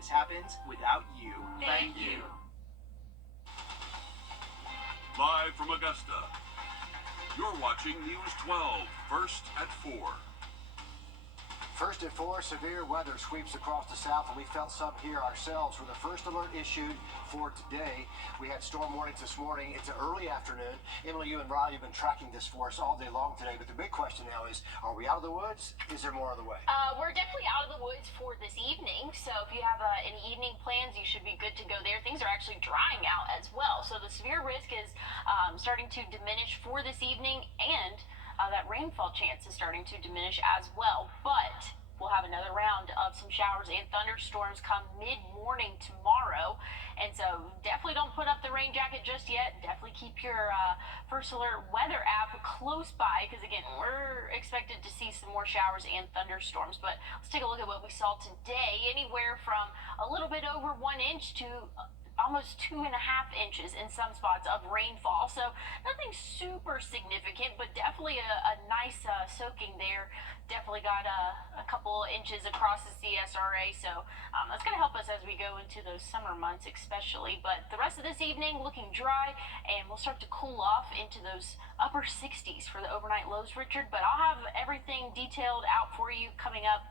this happens without you. Thank you. Live from Augusta, you're watching News 12, first at 4. First at 4, severe weather sweeps across the south, and we felt some here ourselves. With the first alert issued for today, we had storm warnings this morning. It's an early afternoon. Emily, you and Riley have been tracking this for us all day long today, but the big question now is, are we out of the woods? Is there more on the way? We're definitely out of the woods for this evening, so if you have any evening plans, you should be good to go there. Things are actually drying out as well, so the severe risk is starting to diminish for this evening, and that rainfall chance is starting to diminish as well. But we'll have another round of some showers and thunderstorms come mid-morning tomorrow. And so definitely don't put up the rain jacket just yet. Definitely keep your First Alert weather app close by, because again, we're expected to see some more showers and thunderstorms. But let's take a look at what we saw today. Anywhere from a little bit over 1 inch to almost 2.5 inches in some spots of rainfall. So nothing super significant, but definitely a nice soaking there. Definitely got a couple inches across the CSRA. So that's going to help us as we go into those summer months especially. But the rest of this evening looking dry, and we'll start to cool off into those upper 60s for the overnight lows, Richard. But I'll have everything detailed out for you coming up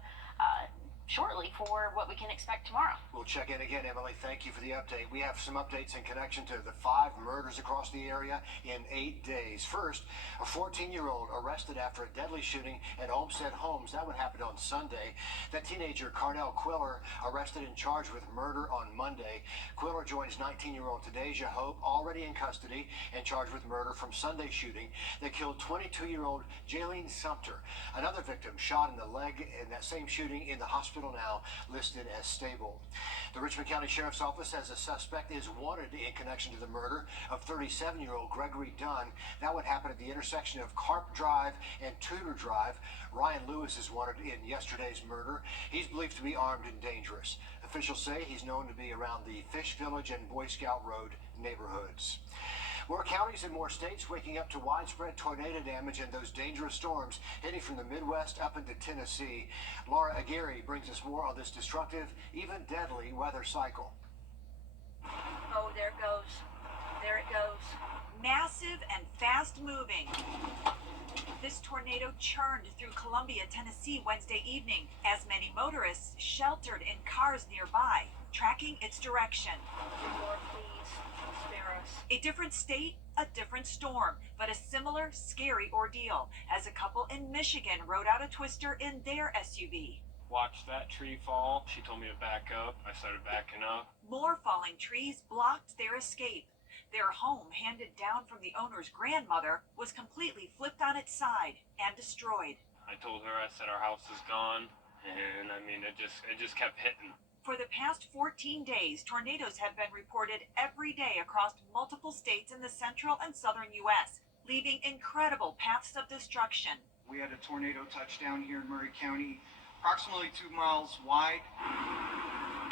shortly for what we can expect tomorrow. We'll check in again, Emily. Thank you for the update. We have some updates in connection to the 5 murders across the area in 8 days. First, a 14-year-old arrested after a deadly shooting at Olmsted Homes. That one happened on Sunday. That teenager, Carnell Quiller, arrested and charged with murder on Monday. Quiller joins 19-year-old Tadeja Hope, already in custody and charged with murder from Sunday's shooting that killed 22-year-old Jaylene Sumter. Another victim shot in the leg in that same shooting in the hospital now, listed as stable. The Richmond County Sheriff's Office says a suspect is wanted in connection to the murder of 37-year-old Gregory Dunn. That would happen at the intersection of Carp Drive and Tudor Drive. Ryan Lewis is wanted in yesterday's murder. He's believed to be armed and dangerous. Officials say he's known to be around the Fish Village and Boy Scout Road neighborhoods. More counties and more states waking up to widespread tornado damage and those dangerous storms heading from the Midwest up into Tennessee. Laura Aguirre brings us more on this destructive, even deadly weather cycle. Oh, there it goes. There it goes. Massive and fast moving. This tornado churned through Columbia, Tennessee Wednesday evening as many motorists sheltered in cars nearby, tracking its direction. Lord, please spare us. A different state, a different storm, but a similar scary ordeal as a couple in Michigan rode out a twister in their SUV. Watched that tree fall. She told me to back up. I started backing up. More falling trees blocked their escape. Their home, handed down from the owner's grandmother, was completely flipped on its side and destroyed. I told her, I said, our house is gone. And I mean, it just kept hitting. For the past 14 days, tornadoes have been reported every day across multiple states in the central and southern U.S., leaving incredible paths of destruction. We had a tornado touchdown here in Murray County, approximately 2 miles wide,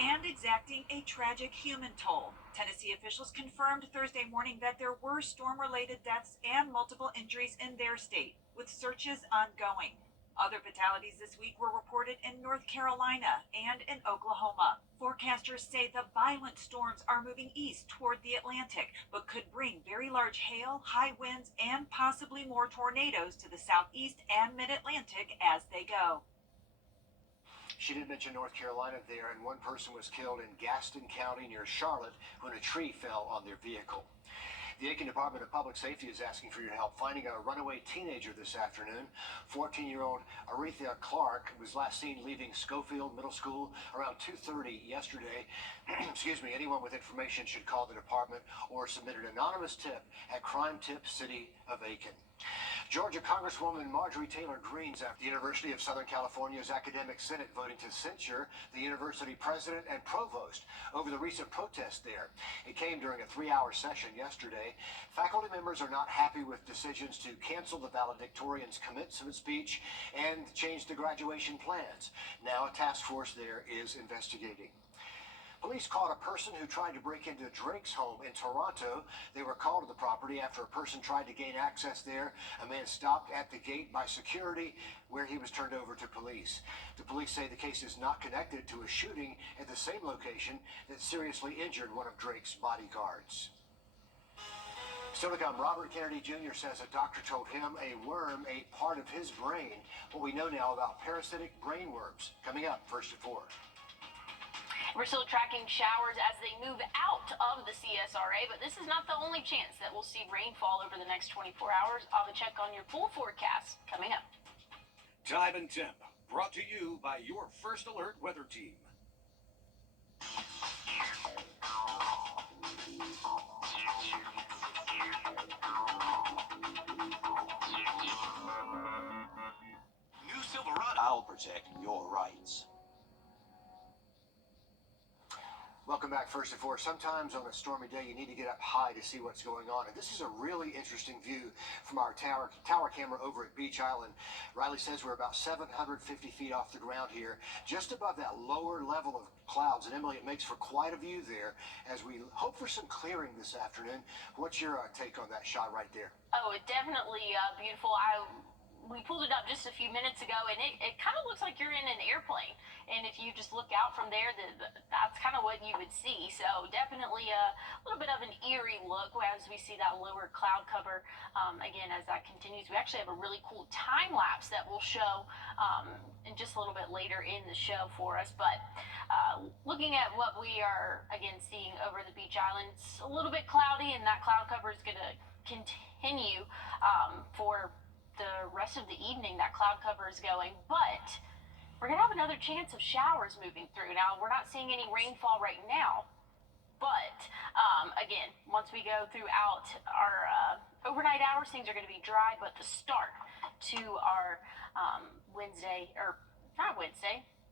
and exacting a tragic human toll. Tennessee officials confirmed Thursday morning that there were storm-related deaths and multiple injuries in their state, with searches ongoing. Other fatalities this week were reported in North Carolina and in Oklahoma. Forecasters say the violent storms are moving east toward the Atlantic, but could bring very large hail, high winds, and possibly more tornadoes to the southeast and mid-Atlantic as they go. She did mention North Carolina there, and one person was killed in Gaston County near Charlotte when a tree fell on their vehicle. The Aiken Department of Public Safety is asking for your help finding a runaway teenager this afternoon. 14-year-old Aretha Clark was last seen leaving Schofield Middle School around 2:30 yesterday. Excuse me, anyone with information should call the department or submit an anonymous tip at Crime Tip City of Aiken. Georgia Congresswoman Marjorie Taylor Greene's after the University of Southern California's Academic Senate voting to censure the university president and provost over the recent protest there. It came during a 3-hour session yesterday. Faculty members are not happy with decisions to cancel the valedictorian's commencement speech and change the graduation plans. Now a task force there is investigating. Police caught a person who tried to break into Drake's home in Toronto. They were called to the property after a person tried to gain access there. A man stopped at the gate by security, where he was turned over to police. The police say the case is not connected to a shooting at the same location that seriously injured one of Drake's bodyguards. Still to come, Robert Kennedy Jr. says a doctor told him a worm ate part of his brain. What we know now about parasitic brain worms. Coming up, first at 4. We're still tracking showers as they move out of the CSRA, but this is not the only chance that we'll see rainfall over the next 24 hours. I'll have a check on your full forecast coming up. Time and Temp, brought to you by your First Alert weather team. New Silverado. I'll protect your rights. Welcome back, first at 4. Sometimes on a stormy day, you need to get up high to see what's going on. And this is a really interesting view from our tower camera over at Beach Island. Riley says we're about 750 feet off the ground here, just above that lower level of clouds. And Emily, it makes for quite a view there as we hope for some clearing this afternoon. What's your take on that shot right there? Oh, it definitely beautiful. We pulled it up just a few minutes ago, and it kind of looks like you're in an airplane. And if you just look out from there, that's kind of what you would see. So definitely a little bit of an eerie look as we see that lower cloud cover. Again, as that continues, we actually have a really cool time lapse that we'll show in just a little bit later in the show for us. But looking at what we are, again, seeing over the Beach Island, it's a little bit cloudy, and that cloud cover is going to continue for the rest of the evening. That cloud cover is going, but we're going to have another chance of showers moving through. Now, we're not seeing any rainfall right now, but again, once we go throughout our overnight hours, things are going to be dry, but the start to our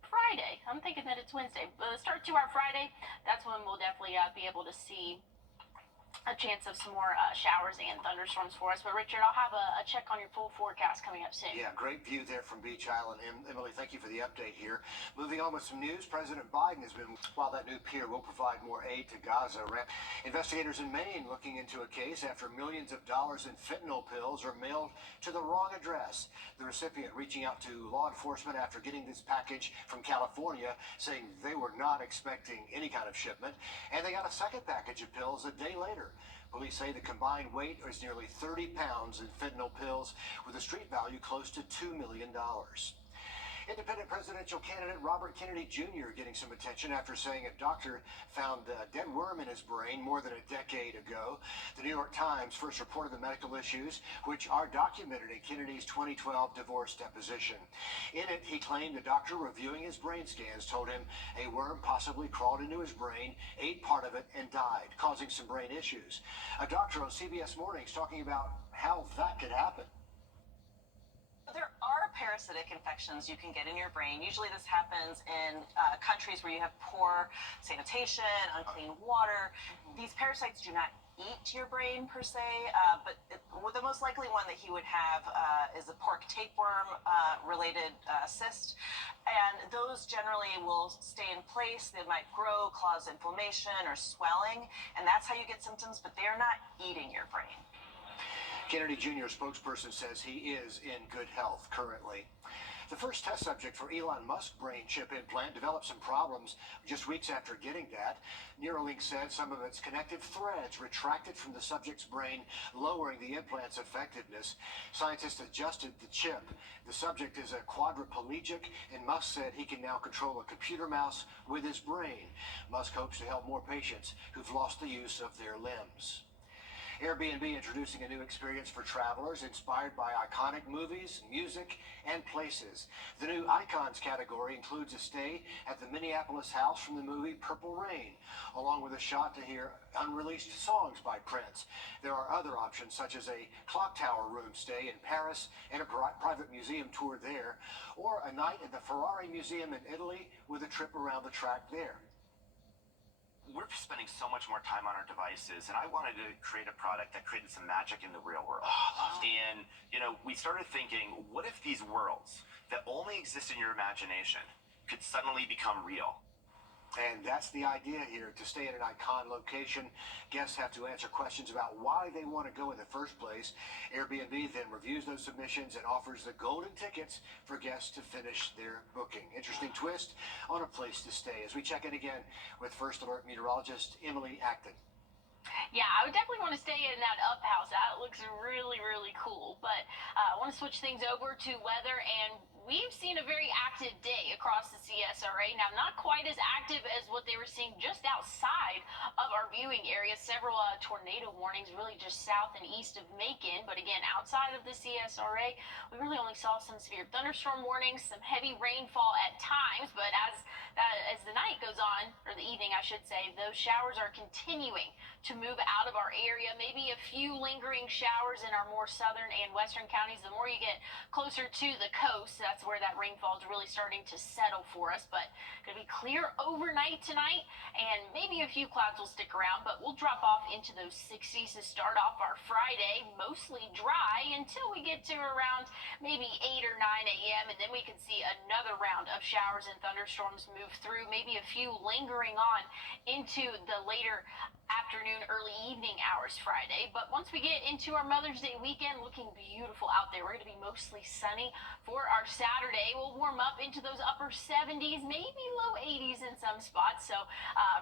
Friday, I'm thinking that it's Wednesday, but the start to our Friday, that's when we'll definitely be able to see a chance of some more showers and thunderstorms for us. But Richard, I'll have a check on your full forecast coming up soon. Yeah, great view there from Beach Island. Emily, thank you for the update here. Moving on with some news, President Biden has been, while that new pier will provide more aid to Gaza. Investigators in Maine looking into a case after millions of dollars in fentanyl pills are mailed to the wrong address. The recipient reaching out to law enforcement after getting this package from California, saying they were not expecting any kind of shipment, and they got a second package of pills a day later. Police say the combined weight is nearly 30 pounds in fentanyl pills, with a street value close to $2 million. Independent presidential candidate Robert Kennedy Jr. getting some attention after saying a doctor found a dead worm in his brain more than a decade ago. The New York Times first reported the medical issues, which are documented in Kennedy's 2012 divorce deposition. In it, he claimed a doctor reviewing his brain scans told him a worm possibly crawled into his brain, ate part of it, and died, causing some brain issues. A doctor on CBS Mornings talking about how that could happen. There are parasitic infections you can get in your brain. Usually this happens in countries where you have poor sanitation, unclean water. These parasites do not eat your brain per se, but the most likely one that he would have is a pork tapeworm related cyst. And those generally will stay in place. They might grow, cause inflammation or swelling, and that's how you get symptoms, but they're not eating your brain. Kennedy Jr. spokesperson says he is in good health currently. The first test subject for Elon Musk's brain chip implant developed some problems just weeks after getting that. Neuralink said some of its connective threads retracted from the subject's brain, lowering the implant's effectiveness. Scientists adjusted the chip. The subject is a quadriplegic, and Musk said he can now control a computer mouse with his brain. Musk hopes to help more patients who've lost the use of their limbs. Airbnb introducing a new experience for travelers inspired by iconic movies, music, and places. The new Icons category includes a stay at the Minneapolis house from the movie Purple Rain, along with a shot to hear unreleased songs by Prince. There are other options such as a clock tower room stay in Paris and a private museum tour there, or a night at the Ferrari Museum in Italy with a trip around the track there. We're spending so much more time on our devices, and I wanted to create a product that created some magic in the real world. And, we started thinking, what if these worlds that only exist in your imagination could suddenly become real? And that's the idea here, to stay at an icon location. Guests have to answer questions about why they want to go in the first place. Airbnb then reviews those submissions and offers the golden tickets for guests to finish their booking. Interesting twist on a place to stay. As we check in again with First Alert meteorologist Emily Acton. Yeah, I would definitely want to stay in that up house. That looks really, really cool. But I want to switch things over to weather, and we've seen a very active day across the CSRA. Now, not quite as active as what they were seeing just outside of our viewing area. Several tornado warnings really just south and east of Macon. But again, outside of the CSRA, we really only saw some severe thunderstorm warnings, some heavy rainfall at times. But as the night goes on, or the evening, I should say, those showers are continuing to move out of our area. Maybe a few lingering showers in our more southern and western counties. The more you get closer to the coast, that's where that rainfall is really starting to settle for us. But going to be clear overnight tonight, and maybe a few clouds will stick around, but we'll drop off into those 60s to start off our Friday. Mostly dry until we get to around maybe 8 or 9 a.m., and then we can see another round of showers and thunderstorms move through, maybe a few lingering on into the later afternoon, early evening hours Friday. But once we get into our Mother's Day weekend, looking beautiful out there. We're going to be mostly sunny for our Saturday. We'll warm up into those upper 70s, maybe low 80s in some spots. So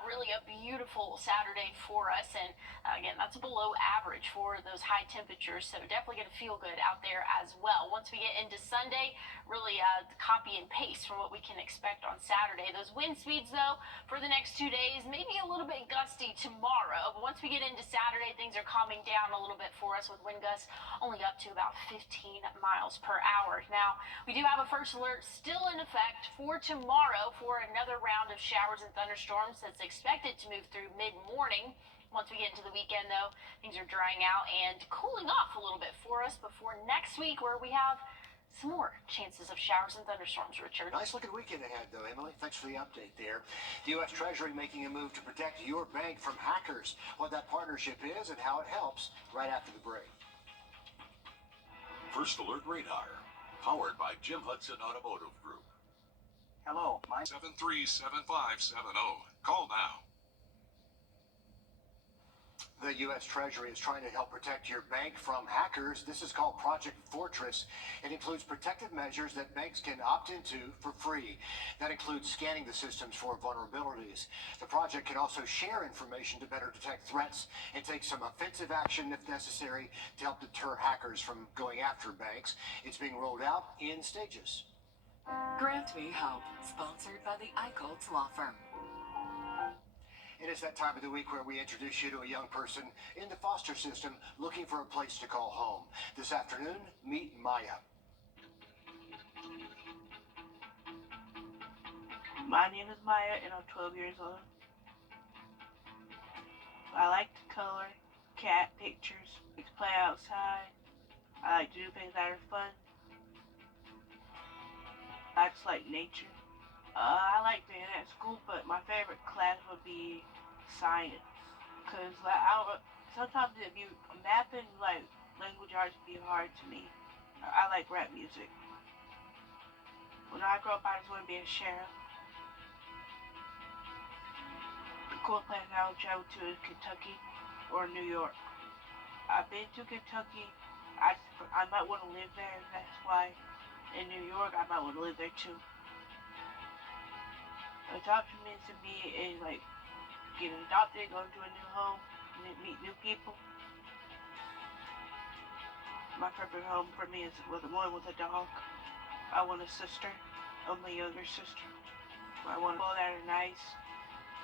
really a beautiful Saturday for us. And again, that's below average for those high temperatures. So definitely going to feel good out there as well. Once we get into Sunday, really copy and paste from what we can expect on Saturday. Those wind speeds, though, for the next 2 days, maybe a little bit gusty tomorrow. But once we get into Saturday, things are calming down a little bit for us with wind gusts only up to about 15 miles per hour. Now, we do have a first alert still in effect for tomorrow for another round of showers and thunderstorms that's expected to move through mid-morning. Once we get into the weekend, though, things are drying out and cooling off a little bit for us before next week, where we have some more chances of showers and thunderstorms, Richard. Nice looking weekend ahead, though, Emily. Thanks for the update there. The U.S. Treasury making a move to protect your bank from hackers. What that partnership is and how it helps, right after the break. First Alert Radar, powered by Jim Hudson Automotive Group. Hello, my 737570. Call now. The U.S. Treasury is trying to help protect your bank from hackers. This is called Project Fortress. It includes protective measures that banks can opt into for free. That includes scanning the systems for vulnerabilities. The project can also share information to better detect threats and take some offensive action if necessary to help deter hackers from going after banks. It's being rolled out in stages. Grant Me Hope, sponsored by the Eicholtz Law Firm. And it's that time of the week where we introduce you to a young person in the foster system looking for a place to call home. This afternoon, meet Maya. My name is Maya, and I'm 12 years old. I like to color cat pictures, like to play outside. I like to do things that are fun. I just like nature. I like being at school, but my favorite class would be science. Cause like, sometimes if you math and like language arts be hard to me. I like rap music. When I grow up, I just want to be a sheriff. The cool place I would travel to is Kentucky or New York. I've been to Kentucky. I might want to live there. That's why in New York I might want to live there too. Adoption means to me is like getting adopted, going to a new home, and then meet new people. My perfect home for me is with one with a dog. I want a sister, my younger sister. I want people that are nice,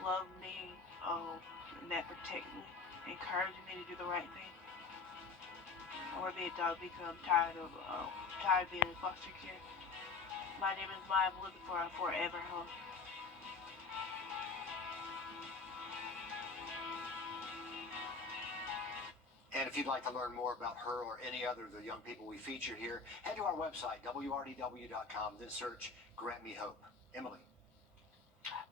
love me, and that protect me, encourage me to do the right thing. I want to be a dog because I'm tired of being in foster care. My name is Maya. I'm looking for a forever home. And if you'd like to learn more about her or any other of the young people we feature here, head to our website, wrdw.com, then search Grant Me Hope. Emily.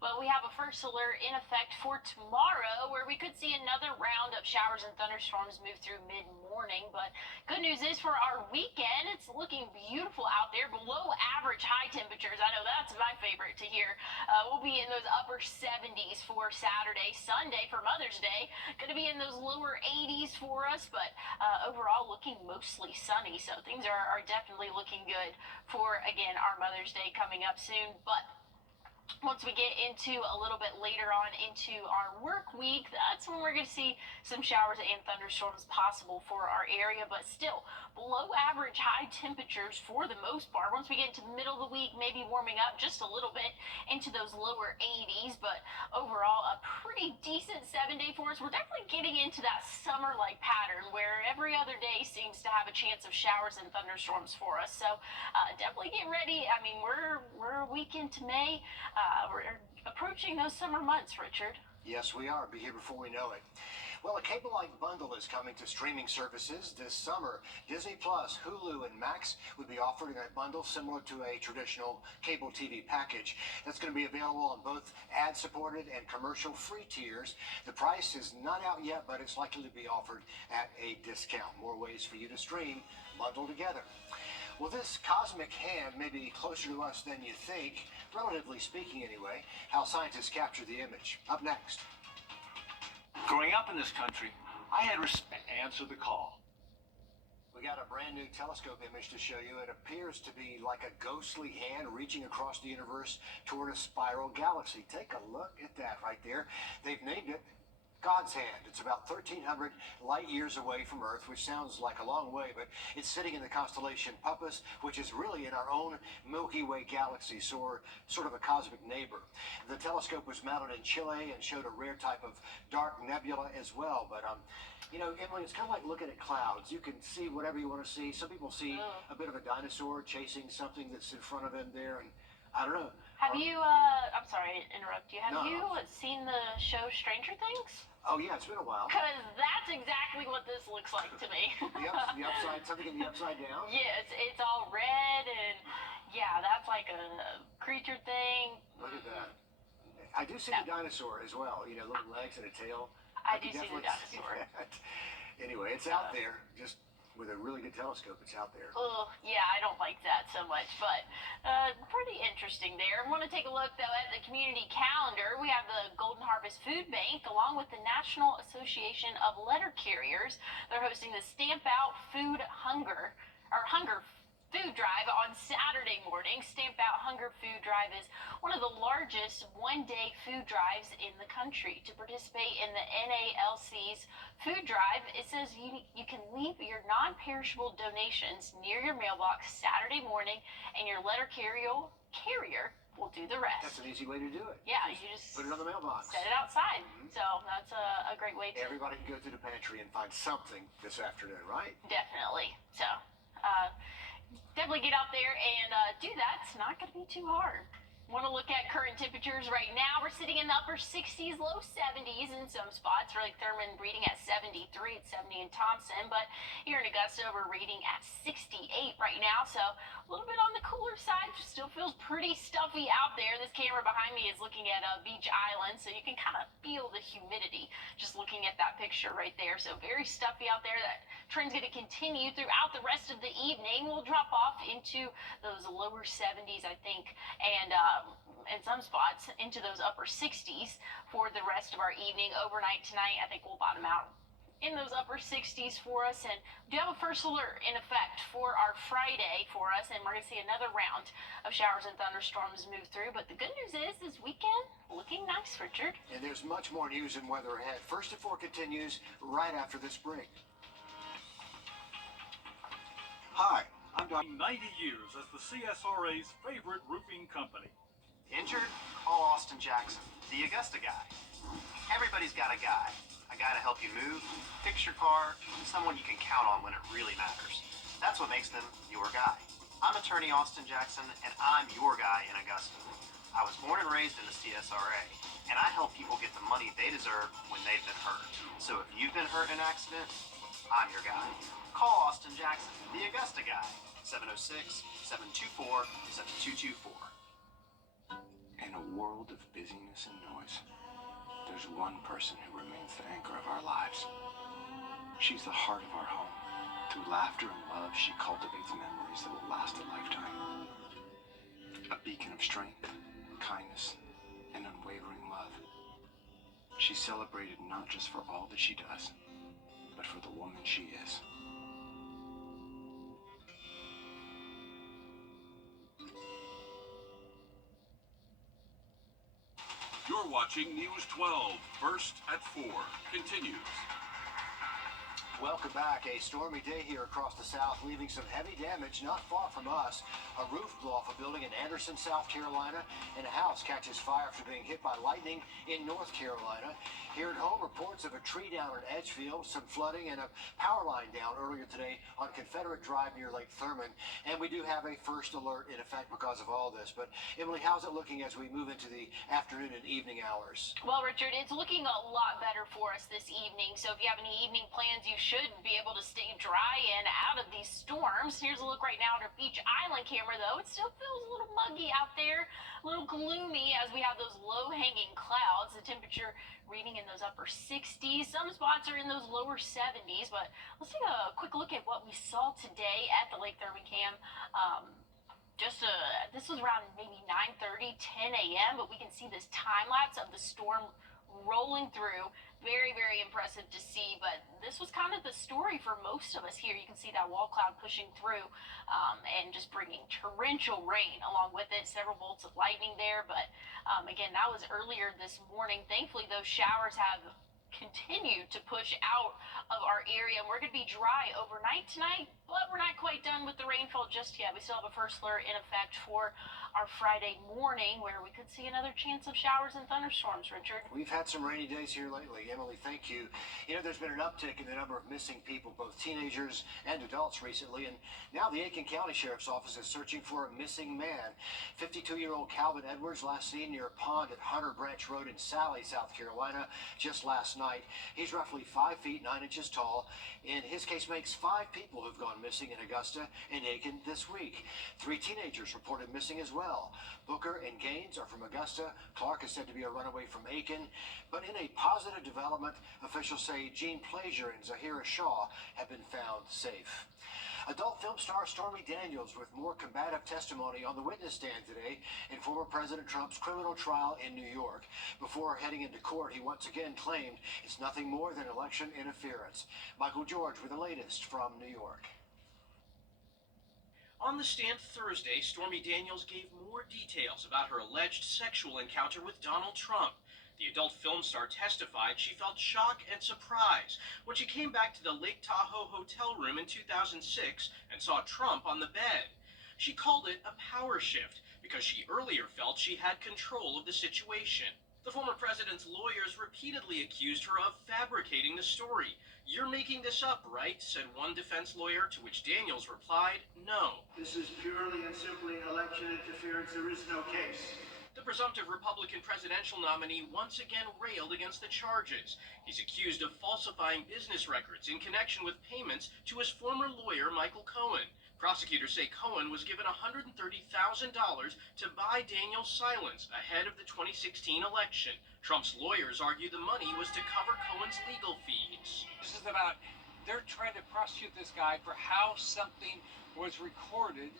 Well, But we have a first alert in effect for tomorrow, where we could see another round of showers and thunderstorms move through mid-morning. But good news is for our weekend, it's looking beautiful out there, below average high temperatures. I know that's my favorite to hear. We'll be in those upper 70s for Saturday. Sunday for Mother's Day, going to be in those lower 80s for us, but overall looking mostly sunny. So things are definitely looking good for, again, our Mother's Day coming up soon. But once we get into a little bit later on into our work week, that's when we're going to see some showers and thunderstorms possible for our area, but still below average high temperatures for the most part. Once we get into the middle of the week, maybe warming up just a little bit into those lower 80s, but overall a pretty decent 7-day for us. We're definitely getting into that summer-like pattern where every other day seems to have a chance of showers and thunderstorms for us. So definitely get ready. I mean, we're a week into May. We're approaching those summer months, Richard. Yes, we are. Be here before we know it. Well, a cable-like bundle is coming to streaming services this summer. Disney Plus, Hulu, and Max would be offering a bundle similar to a traditional cable TV package. That's going to be available on both ad-supported and commercial-free tiers. The price is not out yet, but it's likely to be offered at a discount. More ways for you to stream bundled together. Well, this cosmic hand may be closer to us than you think, relatively speaking anyway. How scientists capture the image. Up next. Growing up in this country, I had respect to answer the call. We got a brand new telescope image to show you. It appears to be like a ghostly hand reaching across the universe toward a spiral galaxy. Take a look at that right there. They've named it God's Hand. It's about 1,300 light years away from Earth, which sounds like a long way, but it's sitting in the constellation Puppis, which is really in our own Milky Way galaxy, so we're sort of a cosmic neighbor. The telescope was mounted in Chile and showed a rare type of dark nebula as well, but you know, Emily, it's kind of like looking at clouds. You can see whatever you want to see. Some people see a bit of a dinosaur chasing something that's in front of them there, and I don't know. Have you, I'm sorry to interrupt you, have you seen the show Stranger Things? Oh yeah, it's been a while. Because that's exactly what this looks like to me. the upside, something in the upside down? Yeah, it's all red, and yeah, that's like a creature thing. Look at that. I do see the dinosaur as well, you know, little legs and a tail. I do see the dinosaur. Anyway, it's out there, just with a really good telescope, it's out there. Oh, yeah, I don't like that so much, but pretty interesting there. I want to take a look, though, at the community calendar. We have the Golden Harvest Food Bank, along with the National Association of Letter Carriers. They're hosting the Stamp Out Hunger Food Drive on Saturday morning. Stamp Out Hunger Food Drive is one of the largest one-day food drives in the country. To participate in the NALC's food drive, it says you can leave your non-perishable donations near your mailbox Saturday morning, and your letter carrier will do the rest. That's an easy way to do it. Yeah, you just put it on the mailbox. Set it outside. So that's a great way to... Everybody can go through the pantry and find something this afternoon, right? Definitely. So, definitely get out there and do that. It's not going to be too hard. Want to look at current temperatures right now. We're sitting in the upper 60s, low 70s in some spots. Lake Thurman reading at 73. It's 70 in Thompson. But here in Augusta, we're reading at 68 right now. So a little bit on the cooler side. Still feels pretty stuffy out there. This camera behind me is looking at Beach Island, so you can kind of feel the humidity just looking at that picture right there. So very stuffy out there. That trend's going to continue throughout the rest of the evening. We'll drop off into those lower 70s, I think, and in some spots into those upper 60s for the rest of our evening. Overnight tonight, I think we'll bottom out in those upper 60s for us. And we do have a first alert in effect for our Friday for us, and we're going to see another round of showers and thunderstorms move through. But the good news is this weekend looking nice, Richard. And there's much more news and weather ahead. First to 4 continues right after this break. Hi, I'm Don. 90 years as the CSRA's favorite roofing company. Injured? Call Austin Jackson, the Augusta guy. Everybody's got a guy to help you move, fix your car, someone you can count on when it really matters. That's what makes them your guy. I'm attorney Austin Jackson, and I'm your guy in Augusta. I was born and raised in the CSRA, and I help people get the money they deserve when they've been hurt. So if you've been hurt in an accident, I'm your guy. Call Austin Jackson, the Augusta guy, 706-724-7224. And world of busyness and noise, there's one person who remains the anchor of our lives. She's the heart of our home. Through laughter and love, she cultivates memories that will last a lifetime. A beacon of strength, kindness, and unwavering love. She's celebrated not just for all that she does, but for the woman she is. You're watching News 12, First at 4. Continues. Welcome back. A stormy day here across the South, leaving some heavy damage not far from us. A roof blew off a building in Anderson, South Carolina, and a house catches fire after being hit by lightning in North Carolina. Here at home, reports of a tree down in Edgefield, some flooding, and a power line down earlier today on Confederate Drive near Lake Thurman. And we do have a first alert in effect because of all this. But Emily, how's it looking as we move into the afternoon and evening hours? Well, Richard, it's looking a lot better for us this evening. So if you have any evening plans, you should be able to stay dry and out of these storms. Here's a look right now at our Beach Island camera, though. It still feels a little muggy out there, a little gloomy as we have those low-hanging clouds. The temperature reading in those upper 60s. Some spots are in those lower 70s, but let's take a quick look at what we saw today at the Lake Thurman Cam. This was around maybe 9:30, 10 a.m., but we can see this time lapse of the storm rolling through. Very, very impressive to see, but this was kind of the story for most of us here. You can see that wall cloud pushing through and just bringing torrential rain along with it. Several bolts of lightning there, but again, that was earlier this morning. Thankfully, those showers have continued to push out of our area, and we're going to be dry overnight tonight, but we're not quite done with the rainfall just yet. We still have a first alert in effect for our Friday morning, where we could see another chance of showers and thunderstorms, Richard. We've had some rainy days here lately. Emily, thank you. You know, there's been an uptick in the number of missing people, both teenagers and adults recently, and now the Aiken County Sheriff's Office is searching for a missing man. 52-year-old Calvin Edwards, last seen near a pond at Hunter Branch Road in Sally, South Carolina, just last night. He's roughly 5 feet 9 inches tall, and his case makes 5 people who've gone missing in Augusta and Aiken this week. 3 teenagers reported missing as well. Booker and Gaines are from Augusta. Clark is said to be a runaway from Aiken. But in a positive development, officials say Gene Plaisir and Zahira Shaw have been found safe. Adult film star Stormy Daniels with more combative testimony on the witness stand today in former President Trump's criminal trial in New York. Before heading into court, he once again claimed it's nothing more than election interference. Michael George with the latest from New York. On the stand Thursday, Stormy Daniels gave more details about her alleged sexual encounter with Donald Trump. The adult film star testified she felt shock and surprise when she came back to the Lake Tahoe hotel room in 2006 and saw Trump on the bed. She called it a power shift because she earlier felt she had control of the situation. The former president's lawyers repeatedly accused her of fabricating the story. "You're making this up, right?" said one defense lawyer, to which Daniels replied, "No. This is purely and simply election interference. There is no case." The presumptive Republican presidential nominee once again railed against the charges. He's accused of falsifying business records in connection with payments to his former lawyer, Michael Cohen. Prosecutors say Cohen was given $130,000 to buy Daniels' silence ahead of the 2016 election. Trump's lawyers argue the money was to cover Cohen's legal fees. This is about, they're trying to prosecute this guy for how something was recorded,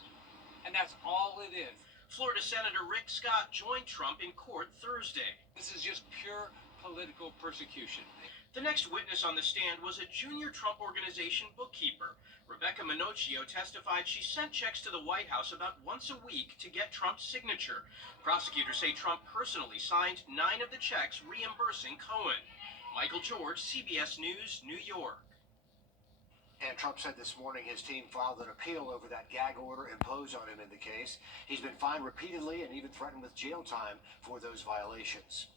and that's all it is. Florida Senator Rick Scott joined Trump in court Thursday. This is just pure political persecution. The next witness on the stand was a junior Trump Organization bookkeeper. Rebecca Minocchio testified she sent checks to the White House about once a week to get Trump's signature. Prosecutors say Trump personally signed 9 of the checks reimbursing Cohen. Michael George, CBS News, New York. And Trump said this morning his team filed an appeal over that gag order imposed on him in the case. He's been fined repeatedly and even threatened with jail time for those violations.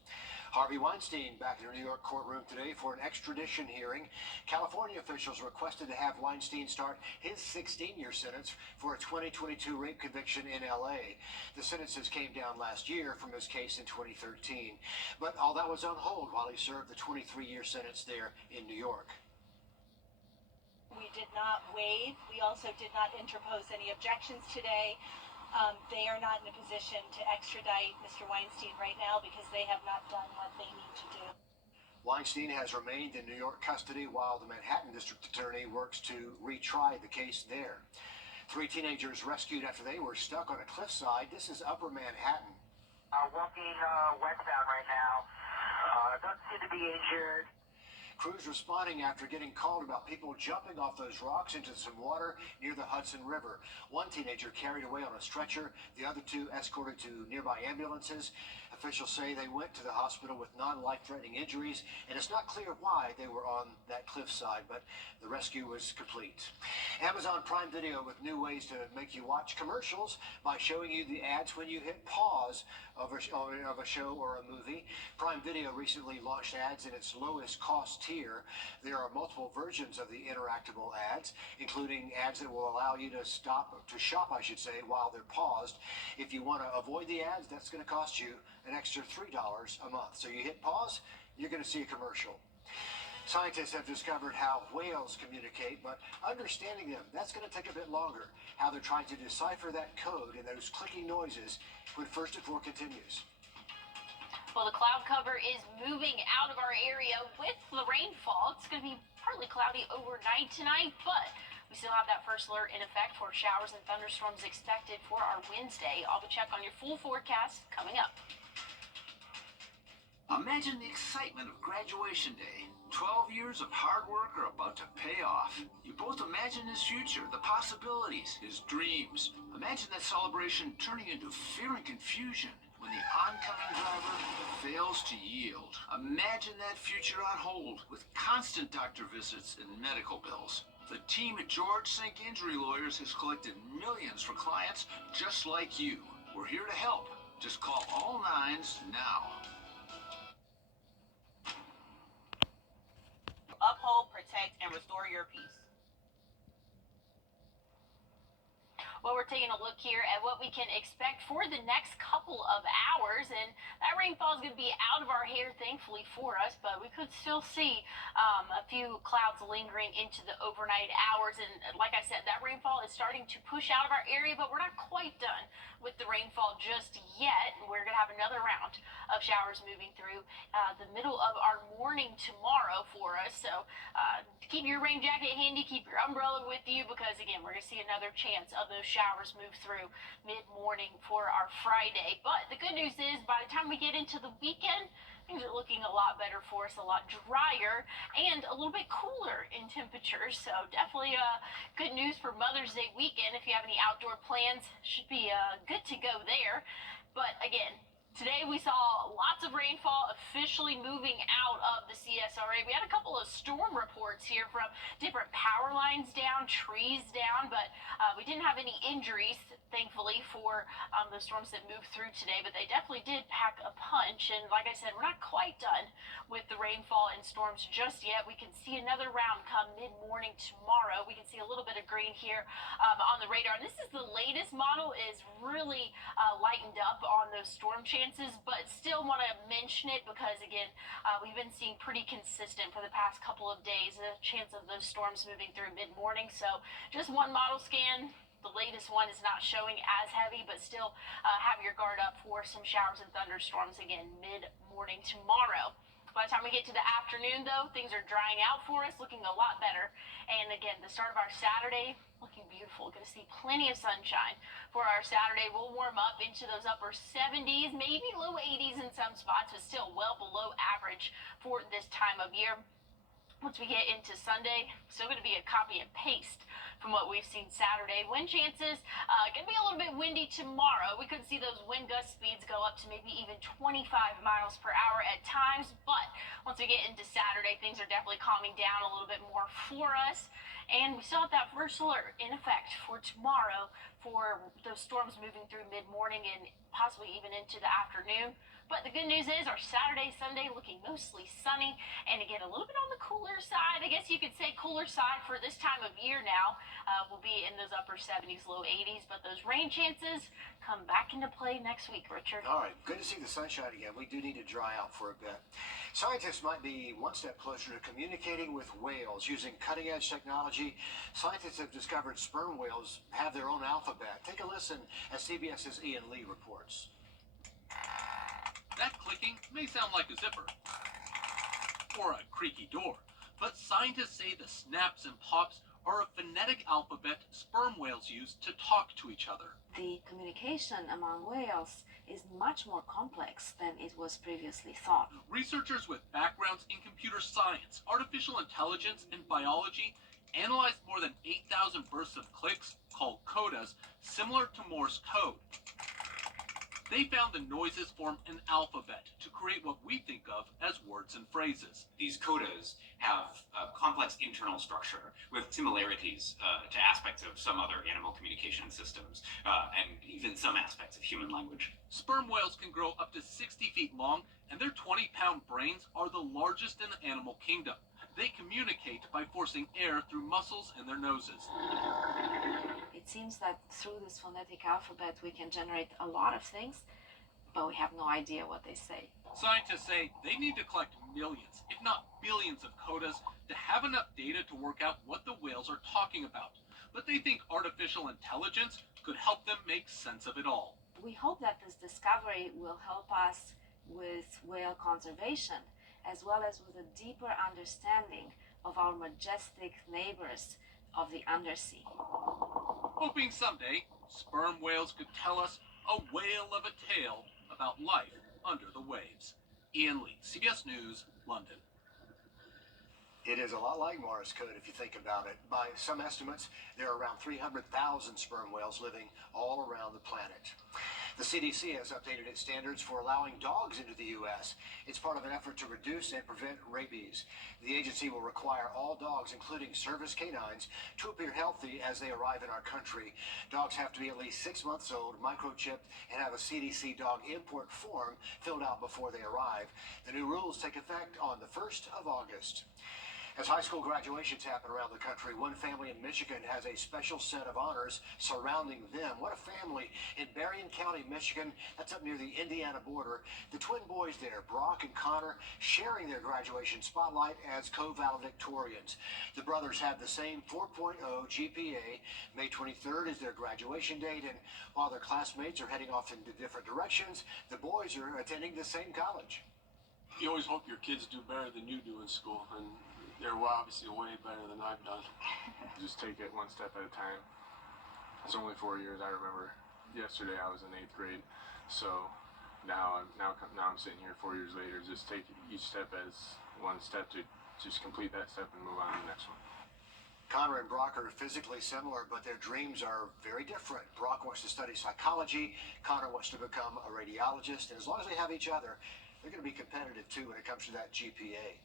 Harvey Weinstein back in a New York courtroom today for an extradition hearing. California officials requested to have Weinstein start his 16-year sentence for a 2022 rape conviction in L.A. The sentences came down last year from his case in 2013. But all that was on hold while he served the 23-year sentence there in New York. We did not waive. We also did not interpose any objections today. They are not in a position to extradite Mr. Weinstein right now because they have not done what they need to do. Weinstein has remained in New York custody while the Manhattan District Attorney works to retry the case there. 3 teenagers rescued after they were stuck on a cliffside. This is Upper Manhattan. Walking westbound right now. Doesn't seem to be injured. Crews responding after getting called about people jumping off those rocks into some water near the Hudson River. One teenager carried away on a stretcher, the other 2 escorted to nearby ambulances. Officials say they went to the hospital with non-life-threatening injuries, and it's not clear why they were on that cliffside, but the rescue was complete. Amazon Prime Video with new ways to make you watch commercials by showing you the ads when you hit pause of a show or a movie. Prime Video recently launched ads in its lowest cost tier. There are multiple versions of the interactable ads, including ads that will allow you to shop, while they're paused. If you want to avoid the ads, that's going to cost you an extra $3 a month. So you hit pause, you're going to see a commercial. Scientists have discovered how whales communicate, but understanding them, that's going to take a bit longer. How they're trying to decipher that code and those clicking noises when First at 4 continues. Well, the cloud cover is moving out of our area with the rainfall. It's going to be partly cloudy overnight tonight, but we still have that first alert in effect for showers and thunderstorms expected for our Wednesday. I'll check on your full forecast coming up. Imagine the excitement of graduation day. 12 years of hard work are about to pay off. You both imagine his future, the possibilities, his dreams. Imagine that celebration turning into fear and confusion when the oncoming driver fails to yield. Imagine that future on hold with constant doctor visits and medical bills. The team at George Sink Injury Lawyers has collected millions for clients just like you. We're here to help. Just call all 9s now. Uphold, protect, and restore your peace. Well, we're taking a look here at what we can expect for the next couple of hours, and that rainfall is going to be out of our hair, thankfully for us, but we could still see a few clouds lingering into the overnight hours, and like I said, that rainfall is starting to push out of our area, but we're not quite done with the rainfall just yet. We're going to have another round of showers moving through the middle of our morning tomorrow for us, so keep your rain jacket handy, keep your umbrella with you, because again, we're going to see another chance of those showers move through mid-morning for our Friday. But the good news is, by the time we get into the weekend, things are looking a lot better for us, a lot drier, and a little bit cooler in temperatures. So definitely good news for Mother's Day weekend. If you have any outdoor plans, should be good to go there. But again, today we saw lots of rainfall officially moving out of the CSRA. We had a couple of storm reports here from different power lines down, trees down, but we didn't have any injuries, thankfully, for the storms that moved through today, but they definitely did pack a punch. And like I said, we're not quite done with the rainfall and storms just yet. We can see another round come mid-morning tomorrow. We can see a little bit of green here on the radar. And this is the latest model, is really lightened up on those storm chances, but still want to mention it because, again, we've been seeing pretty consistent for the past couple of days the chance of those storms moving through mid-morning. So just one model scan. The latest one is not showing as heavy, but still have your guard up for some showers and thunderstorms again mid-morning tomorrow. By the time we get to the afternoon, though, things are drying out for us, looking a lot better. And again, the start of our Saturday, looking beautiful. Going to see plenty of sunshine for our Saturday. We'll warm up into those upper 70s, maybe low 80s in some spots, but still well below average for this time of year. Once we get into Sunday, still going to be a copy and paste from what we've seen Saturday. Wind chances going to be a little bit windy tomorrow. We could see those wind gust speeds go up to maybe even 25 miles per hour at times. But once we get into Saturday, things are definitely calming down a little bit more for us. And we still have that first alert in effect for tomorrow for those storms moving through mid-morning and possibly even into the afternoon. But the good news is our Saturday, Sunday looking mostly sunny, and again, a little bit on the cooler side. I guess you could say cooler side for this time of year now. We'll be in those upper 70s, low 80s, but those rain chances come back into play next week, Richard. All right, good to see the sunshine again. We do need to dry out for a bit. Scientists might be one step closer to communicating with whales using cutting-edge technology. Scientists have discovered sperm whales have their own alphabet. Take a listen as CBS's Ian Lee reports. That clicking may sound like a zipper or a creaky door, but scientists say the snaps and pops are a phonetic alphabet sperm whales use to talk to each other. The communication among whales is much more complex than it was previously thought. Researchers with backgrounds in computer science, artificial intelligence, and biology analyzed more than 8,000 bursts of clicks, called codas, similar to Morse code. They found the noises form an alphabet to create what we think of as words and phrases. These codas have a complex internal structure with similarities to aspects of some other animal communication systems, and even some aspects of human language. Sperm whales can grow up to 60 feet long, and their 20-pound brains are the largest in the animal kingdom. They communicate by forcing air through muscles in their noses. It seems that through this phonetic alphabet we can generate a lot of things, but we have no idea what they say. Scientists say they need to collect millions, if not billions of codas to have enough data to work out what the whales are talking about. But they think artificial intelligence could help them make sense of it all. We hope that this discovery will help us with whale conservation, as well as with a deeper understanding of our majestic neighbors of the undersea. Hoping someday sperm whales could tell us a whale of a tale about life under the waves. Ian Lee, CBS News, London. It is a lot like Morse code if you think about it. By some estimates, there are around 300,000 sperm whales living all around the planet. The CDC has updated its standards for allowing dogs into the U.S. It's part of an effort to reduce and prevent rabies. The agency will require all dogs, including service canines, to appear healthy as they arrive in our country. Dogs have to be at least 6 months old, microchipped, and have a CDC dog import form filled out before they arrive. The new rules take effect on the 1st of August. As high school graduations happen around the country, one family in Michigan has a special set of honors surrounding them. What a family in Berrien County, Michigan. That's up near the Indiana border. The twin boys there, Brock and Connor, sharing their graduation spotlight as co-valedictorians. The brothers have the same 4.0 GPA. May 23rd is their graduation date, and while their classmates are heading off in different directions, the boys are attending the same college. You always hope your kids do better than you do in school, and they're obviously way better than I've done. Just take it one step at a time. It's only 4 years. I remember yesterday I was in 8th grade, so now I'm sitting here 4 years later. Just take each step as one step to just complete that step and move on to the next one. Connor and Brock are physically similar, but their dreams are very different. Brock wants to study psychology. Connor wants to become a radiologist, and as long as they have each other, they're going to be competitive too when it comes to that GPA.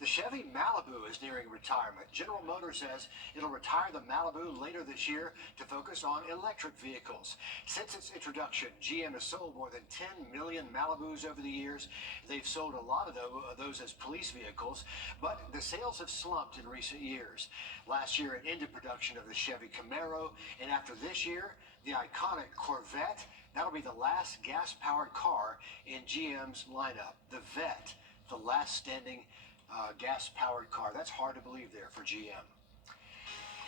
The Chevy Malibu is nearing retirement. General Motors says it'll retire the Malibu later this year to focus on electric vehicles. Since its introduction, GM has sold more than 10 million Malibus over the years. They've sold a lot of those as police vehicles, but the sales have slumped in recent years. Last year, it ended production of the Chevy Camaro, and after this year, the iconic Corvette. That'll be the last gas-powered car in GM's lineup. The Vette, the last standing gas-powered car. That's hard to believe there for GM.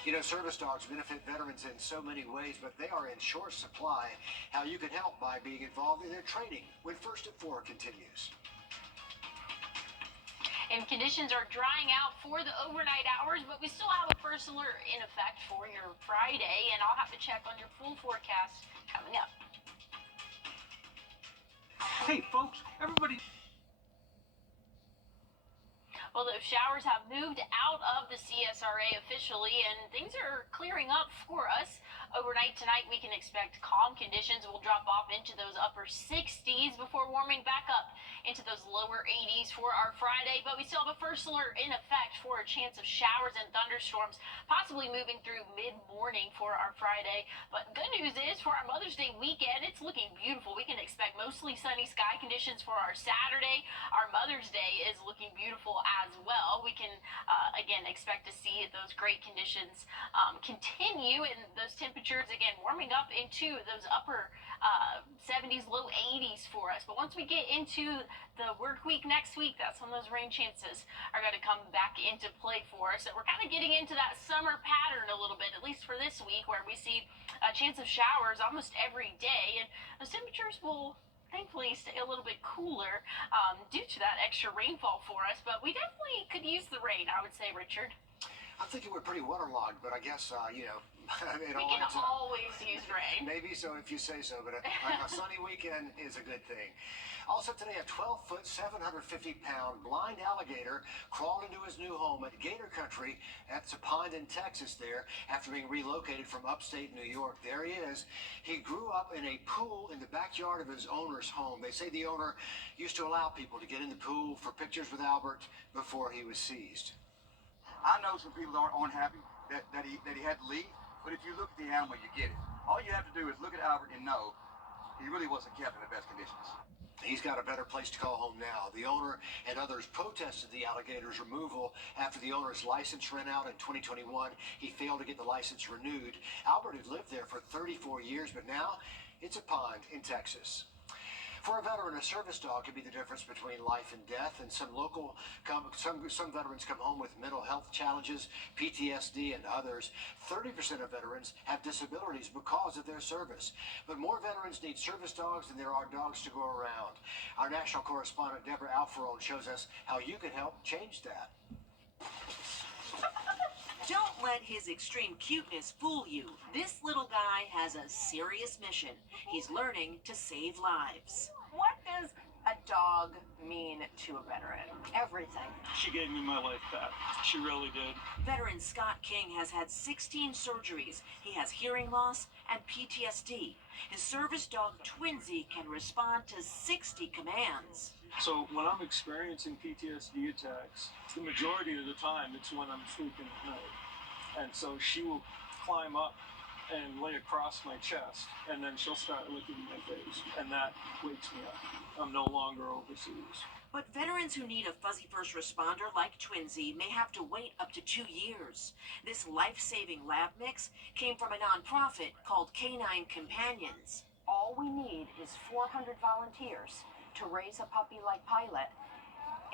You know, service dogs benefit veterans in so many ways, but they are in short supply. How you can help by being involved in their training when First at 4 continues. And conditions are drying out for the overnight hours, but we still have a first alert in effect for your Friday, and I'll have to check on your full forecast coming up. Hey, folks, everybody. Well, those showers have moved out of the CSRA officially, and things are clearing up for us. Overnight tonight, we can expect calm conditions will drop off into those upper 60s before warming back up into those lower 80s for our Friday. But we still have a first alert in effect for a chance of showers and thunderstorms, possibly moving through mid-morning for our Friday. But good news is for our Mother's Day weekend, it's looking beautiful. We can expect mostly sunny sky conditions for our Saturday. Our Mother's Day is looking beautiful as well. We can, again, expect to see those great conditions continue, and those temperatures, again, warming up into those upper 70s, low 80s for us. But once we get into the work week next week, that's when those rain chances are going to come back into play for us. So we're kind of getting into that summer pattern a little bit, at least for this week, where we see a chance of showers almost every day, and those temperatures will thankfully stay a little bit cooler due to that extra rainfall for us. But we definitely could use the rain, I would say, Richard. I'm thinking we're pretty waterlogged, but I guess, it all We can adds up. always use rain. Maybe so if you say so, but a sunny weekend is a good thing. Also today, a 12-foot, 750-pound blind alligator crawled into his new home at Gator Country at Sapine in Texas there after being relocated from upstate New York. There he is. He grew up in a pool in the backyard of his owner's home. They say the owner used to allow people to get in the pool for pictures with Albert before he was seized. I know some people aren't happy that he had to leave, but if you look at the animal, you get it. All you have to do is look at Albert and know he really wasn't kept in the best conditions. He's got a better place to call home now. The owner and others protested the alligator's removal after the owner's license ran out in 2021. He failed to get the license renewed. Albert had lived there for 34 years, but now it's a pond in Texas. For a veteran, a service dog can be the difference between life and death, and some veterans come home with mental health challenges, PTSD, and others. 30% of veterans have disabilities because of their service. But more veterans need service dogs than there are dogs to go around. Our national correspondent, Deborah Alfarone, shows us how you can help change that. Don't let his extreme cuteness fool you. This little guy has a serious mission. He's learning to save lives. What does a dog mean to a veteran? Everything. She gave me my life back. She really did. Veteran Scott King has had 16 surgeries. He has hearing loss and PTSD. His service dog Twinsy can respond to 60 commands. So when I'm experiencing PTSD attacks, the majority of the time it's when I'm sleeping at night. And so she will climb up and lay across my chest, and then she'll start licking my face, and that wakes me up. I'm no longer overseas. But veterans who need a fuzzy first responder like Twinsy may have to wait up to 2 years. This life-saving lab mix came from a nonprofit called Canine Companions. All we need is 400 volunteers to raise a puppy like Pilot,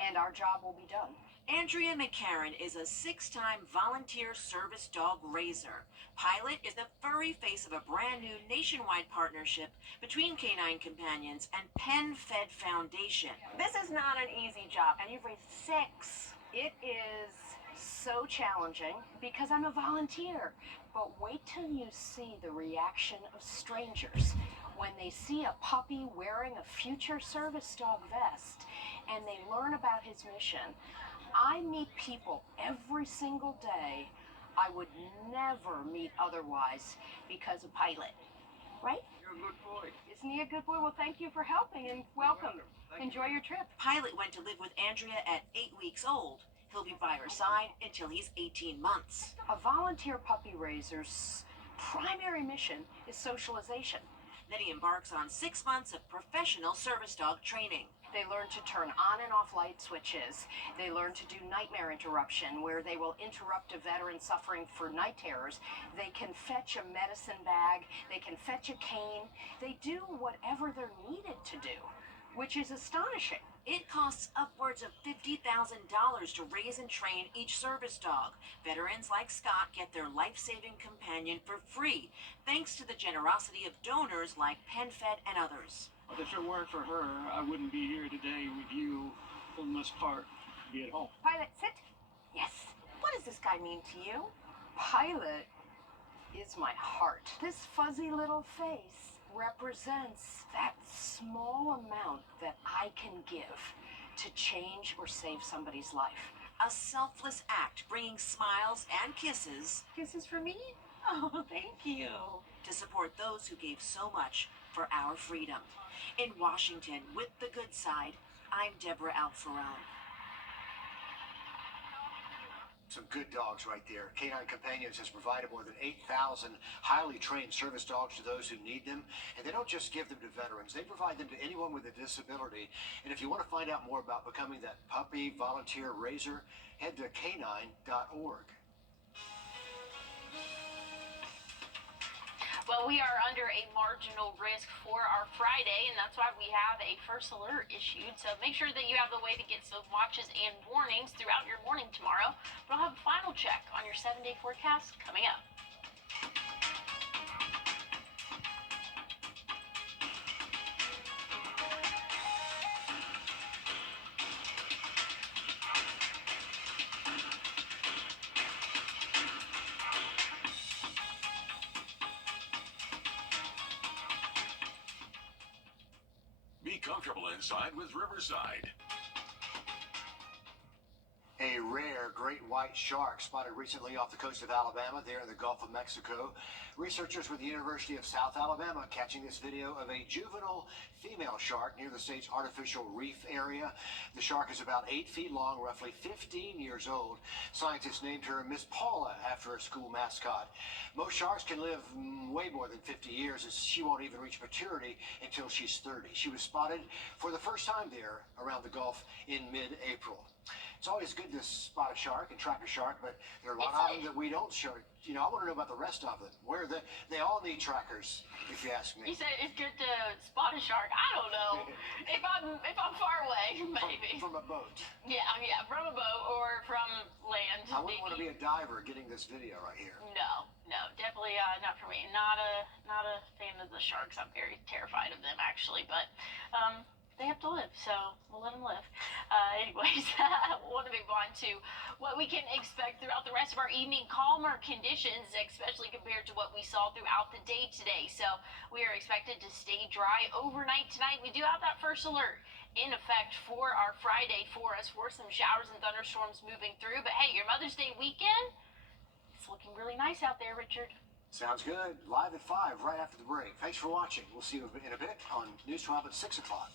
and our job will be done. Andrea McCarran is a 6-time volunteer service dog raiser. Pilot is the furry face of a brand new nationwide partnership between Canine Companions and PenFed Foundation. This is not an easy job, and you've raised 6. It is so challenging because I'm a volunteer. But wait till you see the reaction of strangers when they see a puppy wearing a future service dog vest and they learn about his mission. I meet people every single day I would never meet otherwise because of Pilot. Right? You're a good boy. Isn't he a good boy? Well, thank you for helping and welcome. Enjoy your trip. Pilot went to live with Andrea at 8 weeks old. He'll be by her side until he's 18 months. A volunteer puppy raiser's primary mission is socialization. Then he embarks on 6 months of professional service dog training. They learn to turn on and off light switches. They learn to do nightmare interruption, where they will interrupt a veteran suffering for night terrors. They can fetch a medicine bag. They can fetch a cane. They do whatever they're needed to do, which is astonishing. It costs upwards of $50,000 to raise and train each service dog. Veterans like Scott get their life-saving companion for free, thanks to the generosity of donors like PenFed and others. If it weren't for her, I wouldn't be here today with you for the most part, be at home. Pilot, sit. Yes. What does this guy mean to you? Pilot is my heart. This fuzzy little face represents that small amount that I can give to change or save somebody's life. a selfless act bringing smiles and kisses. Kisses for me? Oh, thank you. To support those who gave so much for our freedom. In Washington, with the good side, I'm Deborah Alfarone. Some good dogs right there. Canine Companions has provided more than 8,000 highly trained service dogs to those who need them. And they don't just give them to veterans. They provide them to anyone with a disability. And if you want to find out more about becoming that puppy volunteer raiser, head to canine.org. Well, we are under a marginal risk for our Friday, and that's why we have a first alert issued. So make sure that you have the way to get some watches and warnings throughout your morning tomorrow. But I'll have a final check on your 7-day forecast coming up. Be comfortable inside with Riverside. A rare great white shark spotted recently off the coast of Alabama, there in the Gulf of Mexico. Researchers with the University of South Alabama catching this video of a juvenile female shark near the state's artificial reef area. The shark is about 8 feet long, roughly 15 years old. Scientists named her Miss Paula after a school mascot. Most sharks can live way more than 50 years, as she won't even reach maturity until she's 30. She was spotted for the first time there around the Gulf in mid-April. It's always good to spot a shark and track a shark, but there are a lot of them that we don't show. You know, I want to know about the rest of them. Where they all need trackers, if you ask me. You said it's good to spot a shark. I don't know. if I'm far away, maybe. From a boat. Yeah, from a boat or from land. I wouldn't want to be a diver getting this video right here. No, definitely not for me. Not a fan of the sharks. I'm very terrified of them, actually. But they have to live, so we'll let them live. Anyways, I want to move on to what we can expect throughout the rest of our evening. Calmer conditions, especially compared to what we saw throughout the day today. So we are expected to stay dry overnight tonight. We do have that first alert in effect for our Friday for us, for some showers and thunderstorms moving through. But hey, your Mother's Day weekend, it's looking really nice out there, Richard. Sounds good. Live at 5 right after the break. Thanks for watching. We'll see you in a bit on News 12 at 6 o'clock.